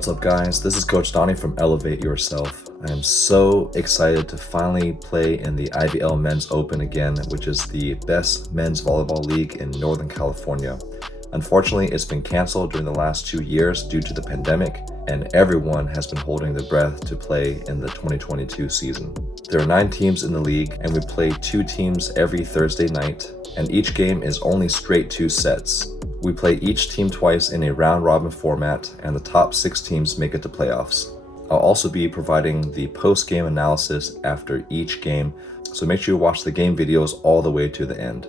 What's up guys, this is Coach Donny from Elevate Yourself. I am so excited to finally play in the IVL Men's Open again, which is the best men's volleyball league in Northern California. Unfortunately, it's been canceled during the last 2 years due to the pandemic, and everyone has been holding their breath to play in the 2022 season. There are 9 teams in the league, and we play 2 teams every Thursday night, and each game is only straight 2 sets. We play each team twice in a round-robin format, and the top 6 teams make it to playoffs. I'll also be providing the post-game analysis after each game, so make sure you watch the game videos all the way to the end.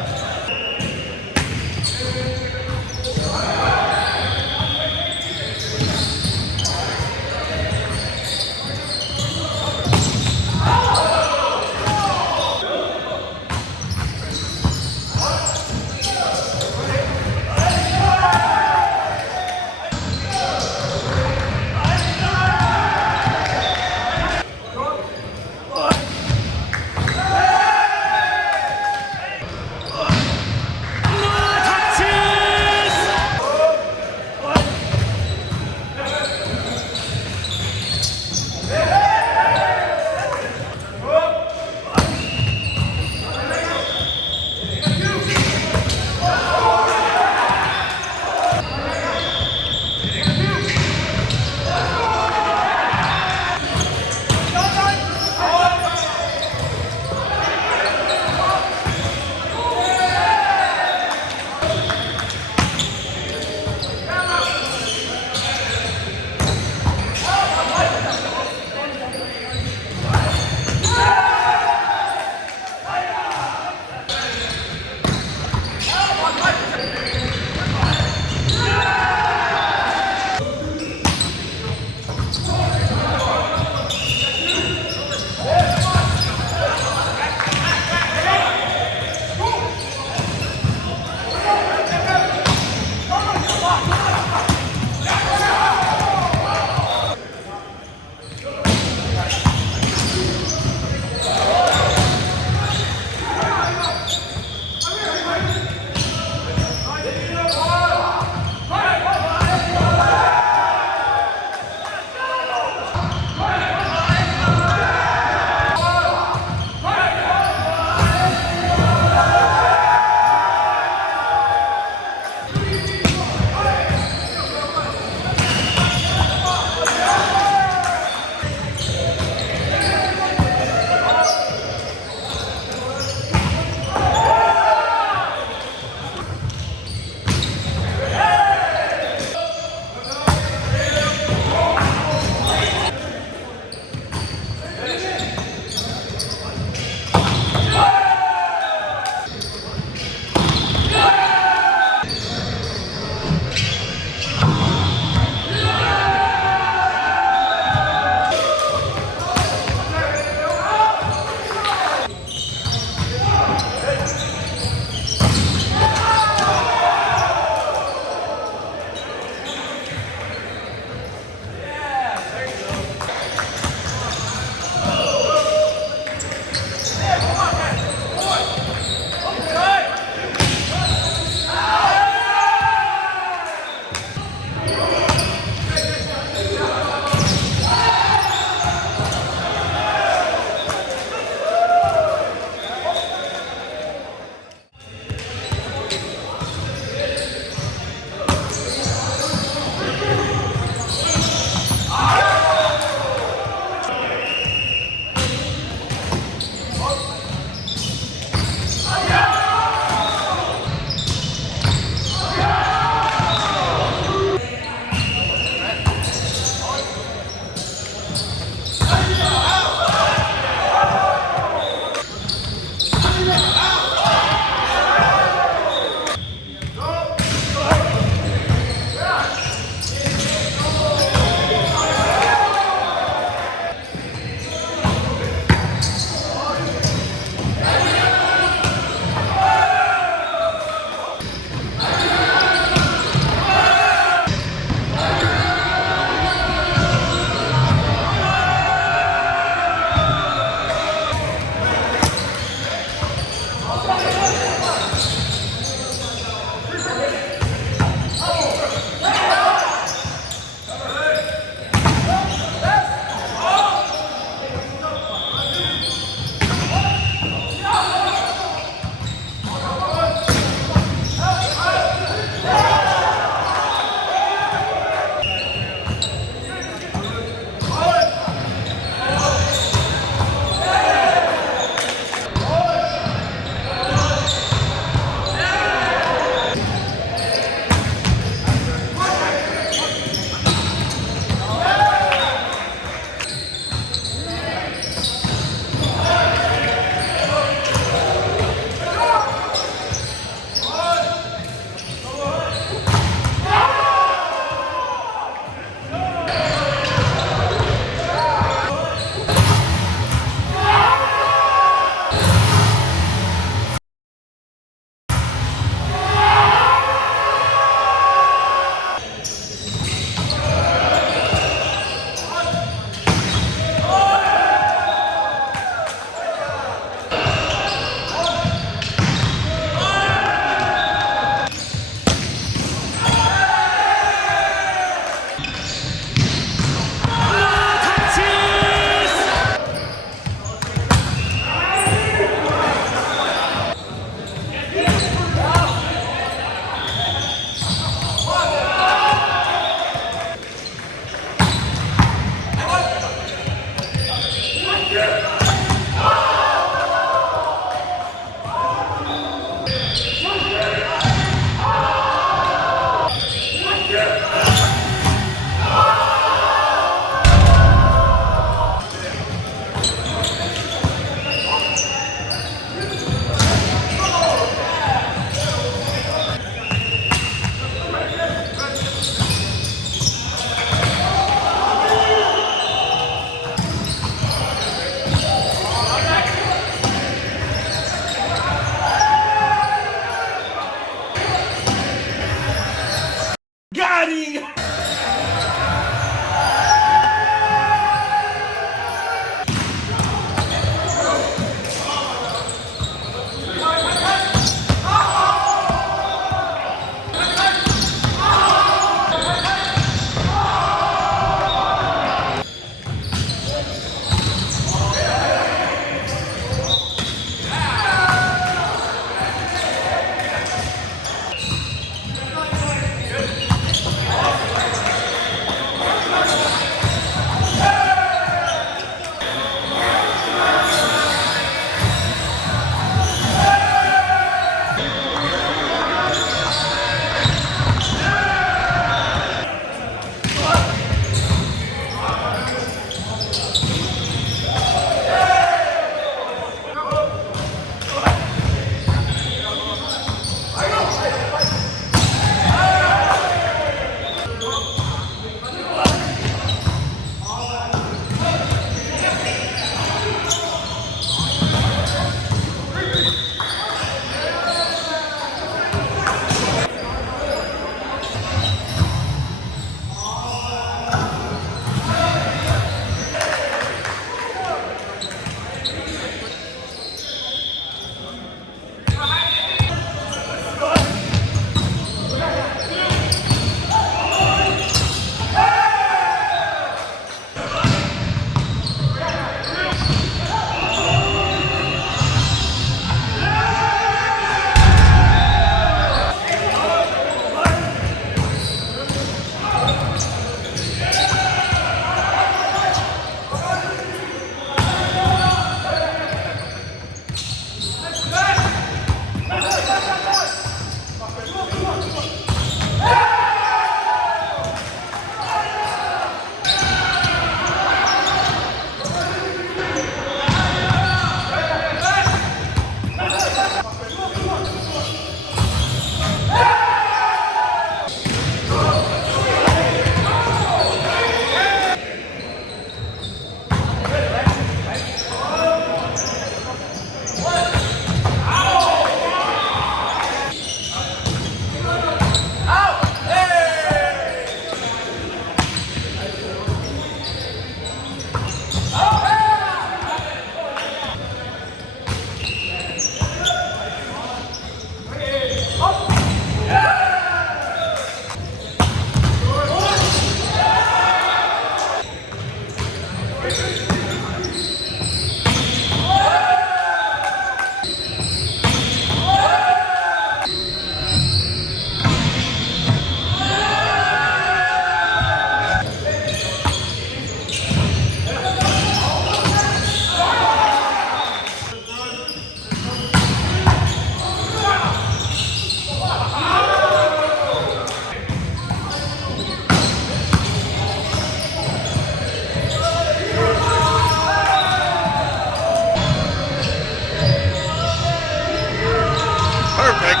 Perfect.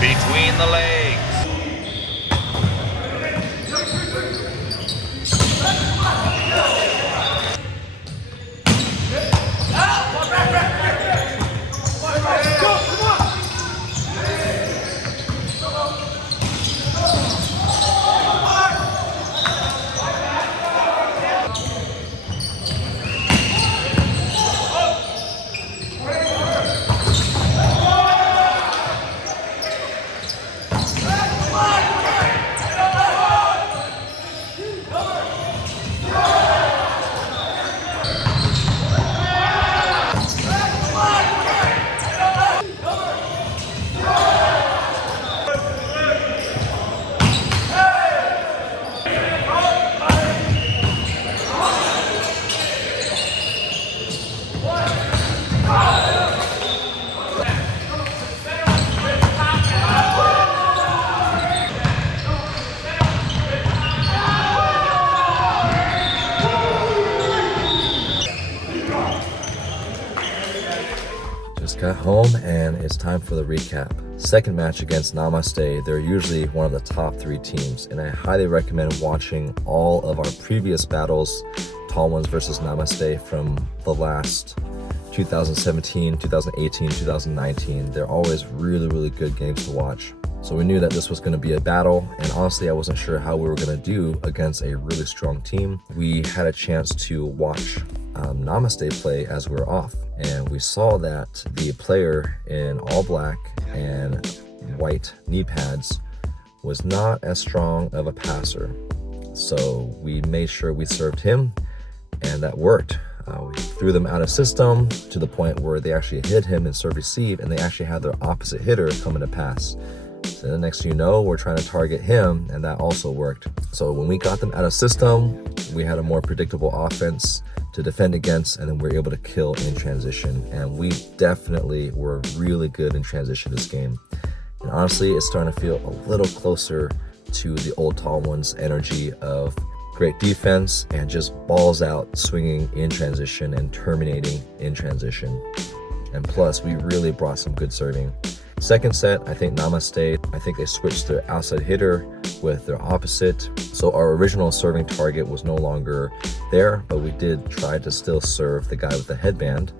Between the legs. Just got home and it's time for the recap. Second match against Namaste. They're usually one of the top 3 teams, and I highly recommend watching all of our previous battles, Tall Ones versus Namaste, from the last 2017, 2018, 2019. They're always really good games to watch. So we knew that this was going to be a battle, and honestly I wasn't sure how we were going to do against a really strong team. We had a chance to watch Namaste play as we were off, and we saw that the player in all black and white knee pads was not as strong of a passer. So we made sure we served him, and that worked. We threw them out of system to the point where they actually hit him in serve receive, and they actually had their opposite hitter coming to pass. So the next thing you know, we're trying to target him, and that also worked. So when we got them out of system, we had a more predictable offense to defend against, and then we were able to kill in transition. And we definitely were really good in transition this game. And honestly, it's starting to feel a little closer to the old Tall Ones energy of great defense and just balls out swinging in transition and terminating in transition. And plus, we really brought some good serving. Second set, I think Namaste, I think they switched their outside hitter with their opposite. So our original serving target was no longer there, but we did try to still serve the guy with the headband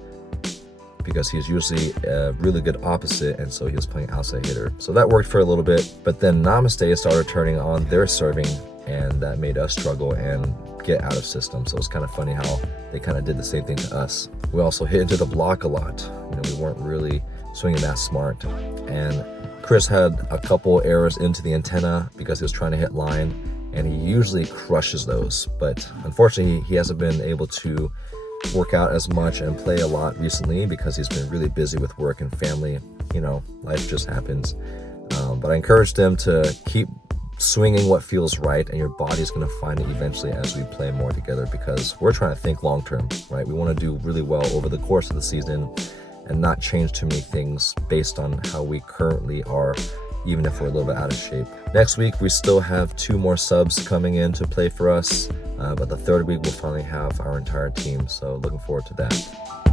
because he's usually a really good opposite, and so he was playing outside hitter. So that worked for a little bit, but then Namaste started turning on their serving, and that made us struggle and get out of system. So it's kind of funny how they kind of did the same thing to us. We also hit into the block a lot. You know, we weren't really swinging that smart. And Chris had a couple errors into the antenna because he was trying to hit line, and he usually crushes those. But unfortunately, he hasn't been able to work out as much and play a lot recently because he's been really busy with work and family. You know, life just happens. But I encouraged him to keep swinging what feels right, and your body's going to find it eventually as we play more together, because we're trying to think long term, right? We want to do really well over the course of the season and not change too many things based on how we currently are, even if we're a little bit out of shape. Next week, we still have 2 more subs coming in to play for us, but the third week we'll finally have our entire team, so looking forward to that.